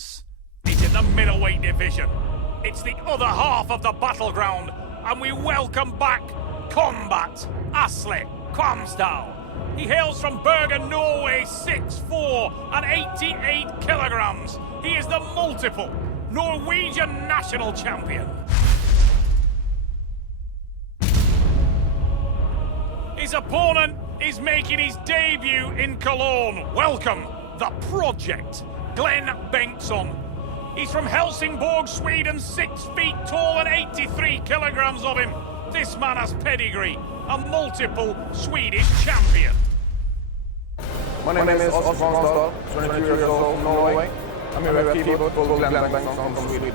wins is in the middleweight division. It's the other half of the battleground, and we welcome back Combat SWE Kvamsdal. He hails from Bergen, Norway, 6'4" and 88 kilograms. He is the multiple Norwegian national champion. His opponent is making his debut in Cologne. Welcome, the Project, Bengtsson. He's from Helsingborg, Sweden, 6 feet tall and 83 kilograms of him. This man has pedigree, a multiple Swedish champion. My name is Kvamsdal, 22 years old from Norway. I'm here with keyboard for Bengtsson from Sweden.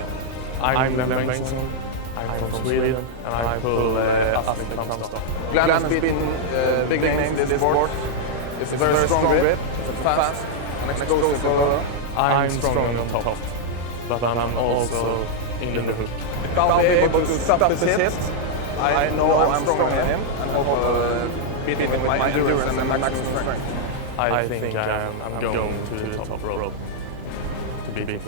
I'm Bengtsson. I'm from Sweden, and I pull SWE Kvamsdal. Glenn has been big names in this sport. It's a very strong grip, it's fast and explosive bowler. I'm strong on top, but I'm also in the hook. If I'll be able to stop his hits, I know I'm stronger than him and hope beat him with my endurance and maximum strength. I think I'm going to the top rope to beat him.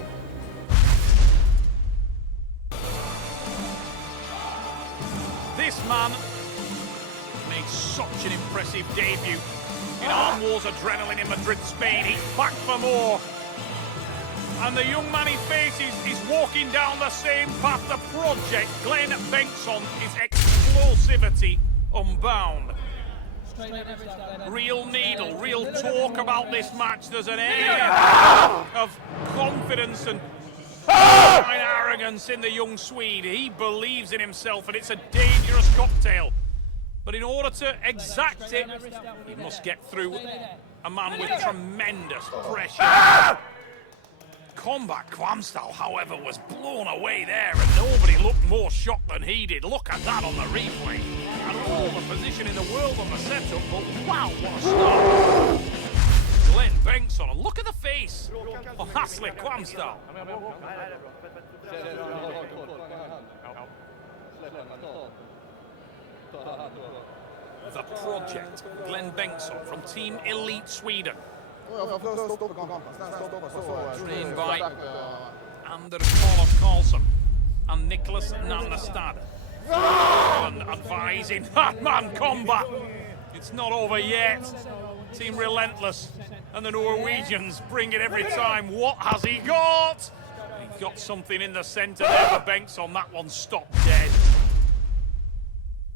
This man made such an impressive debut in Arm Wars Adrenaline in Madrid, Spain. He's back for more. And the young man he faces is walking down the same path. The Project, Bengtsson, is explosivity unbound. Real needle, real talk about this match. There's an air of confidence and arrogance in the young Swede. He believes in himself, and it's a dangerous cocktail. But in order to exact it, he must get through a man with tremendous pressure. Combat Kvamsdal, however, was blown away there, and nobody looked more shocked than he did. Look at that on the replay. And all the position in the world on the setup, but wow, what a start. Bengtsson, and look at the face of SWE Kvamsdal. The Project, Bengtsson from Team Elite Sweden. Trained by Anders Karlsson and Nicholas Nannestad. And advising that man Combat. It's not over yet. Team Relentless and the Norwegians bring it every time. What has he got? He got something in the centre there for Bengtsson. That one stopped dead.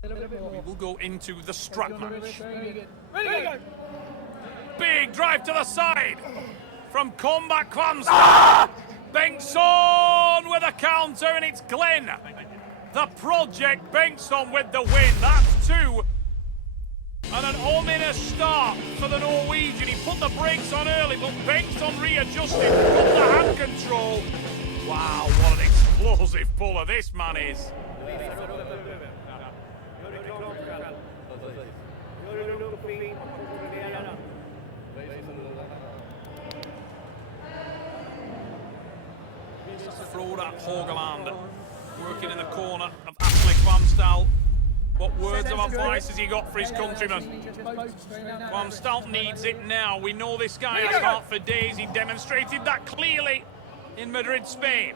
We will go into the strap match. Big drive to the side from Combat Kvamsdal. Bengtsson with a counter, and it's Glenn. The Project, Bengtsson with the win. That's 2. And an ominous start for the Norwegian. He put the brakes on early, but Bengtsson readjusted, got the hand control. Wow, what an explosive puller this man is. Frode Hågeland working in the corner of SWE Kvamsdal. What words of advice has he got for his countrymen? Kvamsdal needs it now. We know this guy has heart for days. He demonstrated that clearly in Madrid, Spain.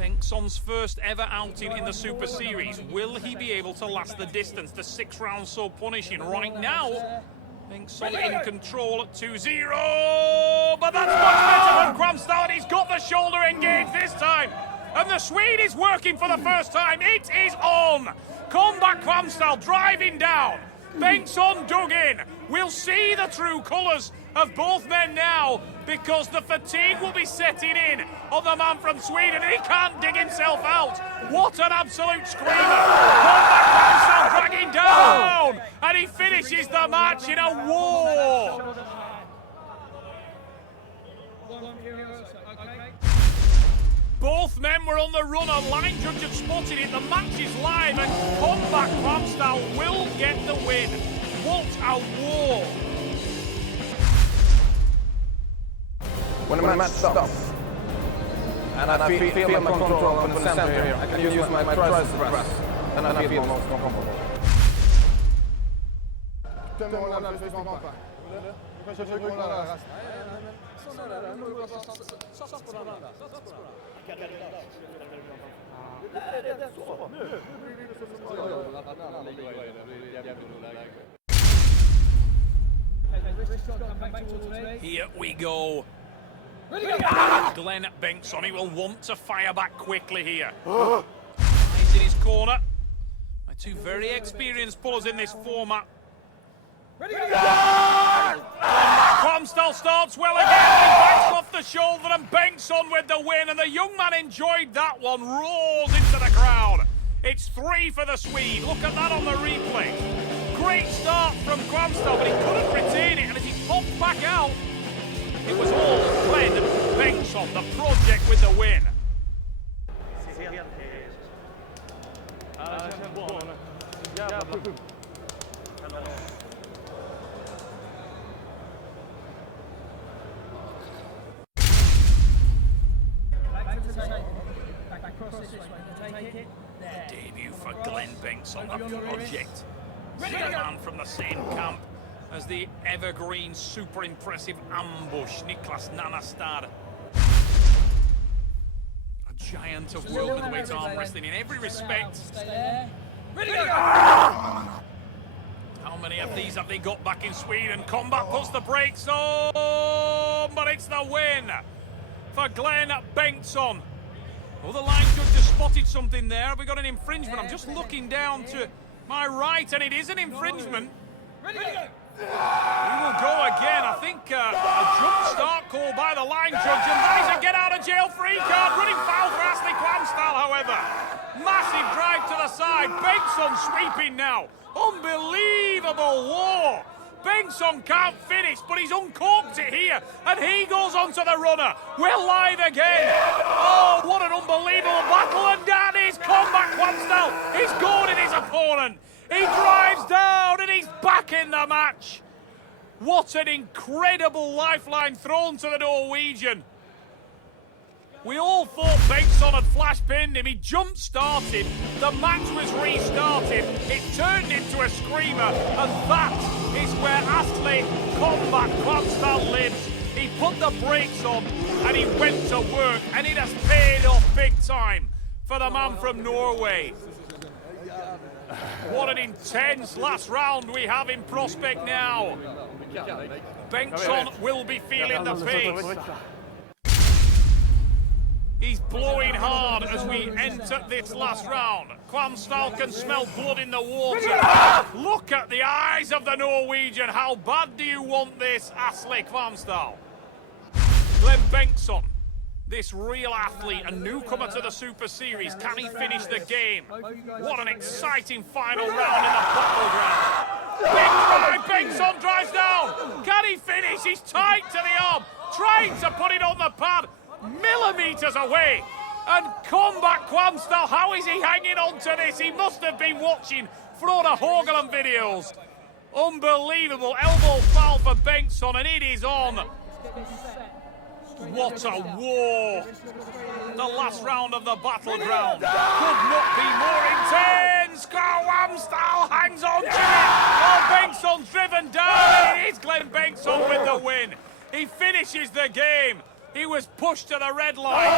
Bengtsson's first ever outing in the Super Series. Will he be able to last the distance? The 6 rounds so punishing right now. Bengtsson in control at 2-0, but that's much better than Kvamsdal. He's got the shoulder engaged this time, and the Swede is working for the first time. It is on. Combat Kvamsdal driving down. Bengtsson dug in. We'll see the true colours of both men now, because the fatigue will be setting in on the man from Sweden, and he can't dig himself out. What an absolute screamer. Combat Kvamsdal dragging down, and he finishes the match in a war. Both men were on the run. A line judge had spotted it. The match is live, and Combat Kvamsdal will get the win. What a war. When the match stops, and I feel my control from the center here, I can use my triceps press, and I feel most comfortable. Here we go. Glenn Bengtsson, he will want to fire back quickly here. He's in his corner. My two very experienced pullers in this format. Kvamsdal starts well again. He backs off the shoulder and Bengtsson with the win. And the young man enjoyed that one. Roars into the crowd. It's 3 for the Swede. Look at that on the replay. Great start from Kvamsdal, but he couldn't retain it. And as he popped back out, it was all Glenn Bengtsson, the project, with the win. The debut for Glenn Bengtsson, the project. The man from the same camp as the evergreen, super impressive ambush, Niklas Nanastad. A giant of world middleweight arm wrestling in every respect. How many of these have they got back in Sweden? Combat puts the brakes on, but it's the win for Glenn Bengtsson. Oh, the line judge has spotted something there. Have we got an infringement? I'm just looking down to my right, and it is an infringement. We will go again. I think a jump start call by the line judge, and that is a get-out-of-jail-free card. Running foul for Kvamsdal, however. Massive drive to the side. Bengtsson sweeping now. Unbelievable war. Bengtsson can't finish, but he's uncorked it here, and he goes on to the runner. We're live again. Oh, what an unbelievable battle, and that is combat Kvamsdal. He's goading his opponent. He drives down, and he's back in the match. What an incredible lifeline thrown to the Norwegian. We all thought Bengtsson had flash pinned him. He jump-started. The match was restarted. It turned into a screamer. And that is where athlete combat Kvamsdal lives. He put the brakes on and he went to work. And it has paid off big time for the man from Norway. What an intense last round we have in prospect now. Bengtsson will be feeling the pace. He's blowing hard as we enter this last round. Kvamsdal can smell blood in the water. Look at the eyes of the Norwegian. How bad do you want this, Asle Kvamsdal? Glenn Bengtsson, this real athlete, a newcomer to the Super Series. Can he finish the game? What an exciting final round in the battleground. Big drive, Bengtsson drives down. Can he finish? He's tight to the arm, trying to put it on the pad. Millimeters away, and combat Kvamsdal, how is he hanging on to this? He must have been watching Frode Hågeland videos. Unbelievable elbow foul for Bengtsson, and it is on. What a war. The last round of the battleground could not be more intense. Kvamsdal hangs on to it. Oh, Bengtsson's driven down. It is Glenn Bengtsson with the win. He finishes the game. He was pushed to the red line.